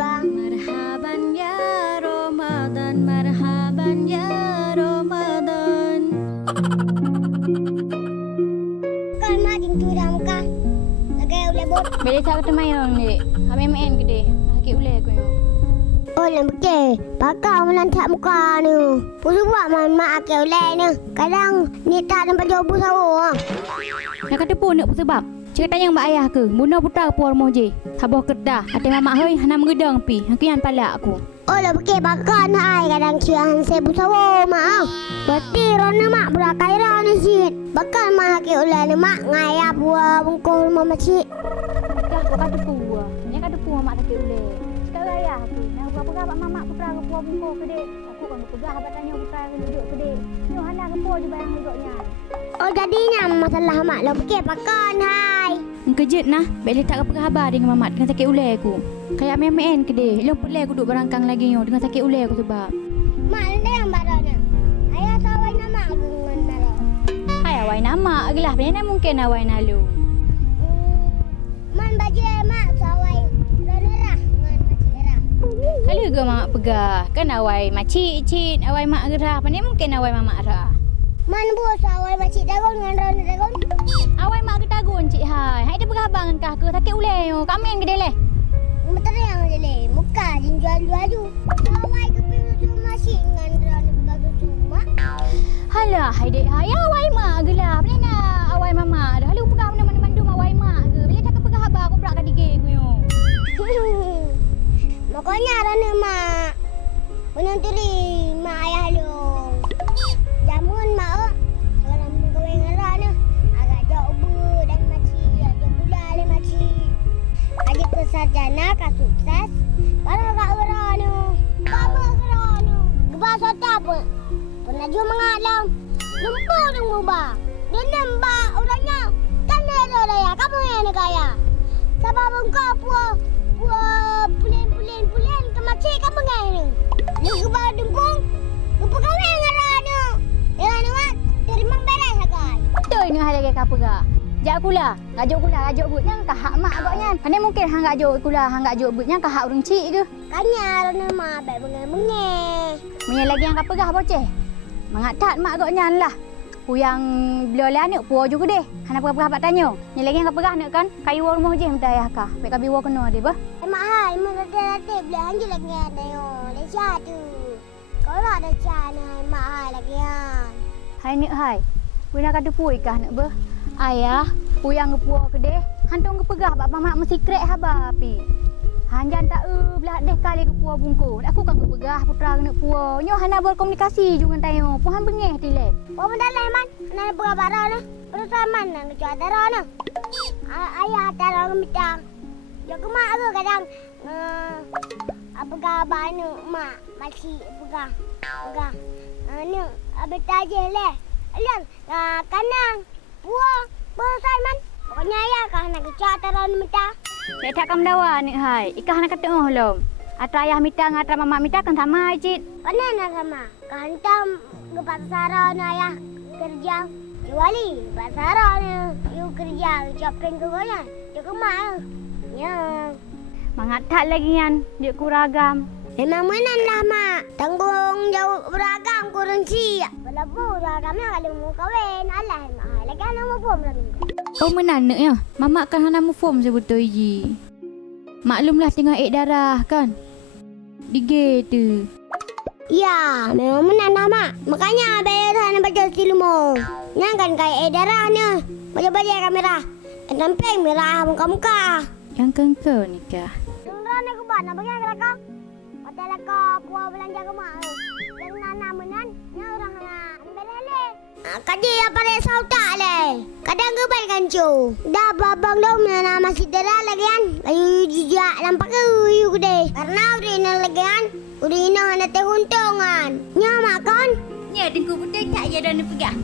bang. Marhaban ya Ramadan, marhaban ya Ramadan. Kan mak jingtu dah muka. Lagi boleh bot. Boleh tak kata main orang ni? Kami main ke dia? Hakik boleh aku ni. Oh lembek. Pakau melantak muka ni. Pusu buat mak ke boleh ni. Kadang ni tak nampak jauh sawo. Nak kata pun nak sebab. Cakap tanya mbak ayah ke? Bunda putar ke rumah je. Habis kedah. Hati mamak hoi hana mengedang pi. Aku yang palak aku. Oh lembek bakal hai kadang cian sebu sawo mak. Berarti rona mak berakai rona sit. Bakal mak ke boleh ni mak ngaya buah bungkul rumah masjid. Dah kau kata puah. Ni kata puah mamak tak boleh. Cakap ayah tu. Nak berapa apa mamak putar ke puah bungkul ke dia? Aku kan pegah abang tanya putar ke duduk ke dia. Ni hana ke puah je bayang duduknya. Oh jadinya masalah mak lembek bakal hai. Kejut nah, boleh tak apa khabar dengan mamak dengan sakit ulai aku. Kayak main-main ke dia. Elok pelai aku duduk berangkang lagi yo dengan sakit ulai aku sebab. Mak ada yang barana. Ayah tawai nama dengan nalo. Hai awai nama agelah benda mungkin awai nalu. Man baju mak tawai ranera dengan macira. Kalau ke mamak pegah, kan awai macik-cik, awai mak gerah, pandai mungkin awai mamak rah. Man bos tawai macik dagon dengan ranera dagon. Awai mak ketagun cik hai. Hai dia berkhabar dengan kah ke sakit ulai yo. Kami yang gede leh. Betul yang jele. Muka jin jual ju. Tawai ke pintu masih dengan ranera begitu mak. Halah, hai dek hai awai mak gelah. Pandai nak awai mamak dah. Lalu pegah mana-mana mandum awai mak ke. Bila cakap pegah khabar aku pula kadige aku yo. Makanya ranera mak. Menunturi mak ayah lu. Jamun mak. Orang menggawe ngarana. Agak jauh bu dan macik. Jauh pula le macik. Aja kesarjana ka sukses. Kalau kat orang ni. Kamu orang ni. Gebah sota pun. Pernah jua mengalam. Lumpur yang mubah. Dia nembak orangnya. Kan dia ada raya. Kamu yang ni kaya. Sebab engkau puah pulen ke macik kamu yang ni. Lu gebah dempung. Lupa kau yang ngarana ni. Ya ni mak. Terima beres agai. Betul ni hal lagi apa gak? Jak kula, gajuk but nyang kahak mak agaknya. Pandai mungkin hang gajuk kula, hang gajuk but nyang kahak urang cik ke. Kanya rana mak baik bengeng-bengeng. Menyang lagi yang kapegah boceh. Mangatat mak agaknya lah. Yang beliau anak puah juga deh. Hana pegah pak tanya. Ni lagi yang kapegah nak kan? Kayu rumah je minta ayah kah. Baik kabi wa kena dia bah. Mak hai, mak rata-rata beli anjir lagi ada yo. Dah cah tu. Kalau ada cah ni mak hai lagi an. Hai nek hai. Bina kata puai kah nak bah? Ayah, puyang ngepuah ke deh. Hantung kepegah bak mamak mesti krek haba api. Hanjan tak belah deh kali kepuah bungku. Aku kan kepegah putra kena puah. Nyo hana berkomunikasi juga tayo. Puhan bengeh tile. Oh mendalah man. Nana pegah bara ni. Perut man nang cuak tara ni. Ayah tara ngemitang. Jaga mak ke kadang pegah banu mak masih pegah. Pegah. Ni abis tajih leh. Lihat kanang. Puah, besar man. Pokoknya ayah kah nak kecak tara ni minta. Dek tak kam dawa nek hai. Ikah nak kata lom. Atra ayah mita ngatra mamak mita kan sama cik. Mana nak sama? Kah hantam ke pasara ni ayah kerja. Juali pasara ni. You kerja shopping ke mana? Jaga mak. Ya. Mangatat lagi yan. Dia kuragam. Memang mana lah mak. Tanggung jawab beragam kurunci. Walaupun beragamnya kalau mau kahwin. Alah mak. Lagi anak mau pun beragam. Oh menanak ya. Mamak kan hana mu form sebetul ji. Maklumlah tengah darah kan. Dige tu. Ya, memang mana lah mak. Makanya bayar sana baca silumo. Yang kan kayak darah ni. Baca-baca kamera. Sampai merah muka-muka. Yang kengkau ni kah? Tunggu ni aku buat. Nak bagi aku kau. Hotel aku puas belanja ke mak. Yang nana menan. Yang orang nak. Ambil-ambil. Kadi apa resau tak le? Kadang gebal kan cu. Dah babang dom na masih darah lagi kan. Ayu jijak nampak ke uyu gede. Karena udah ina lagi kan. Udah ina hana teh untungan. Nya makan. Ya, tengku betul tak ya dah ni pegah.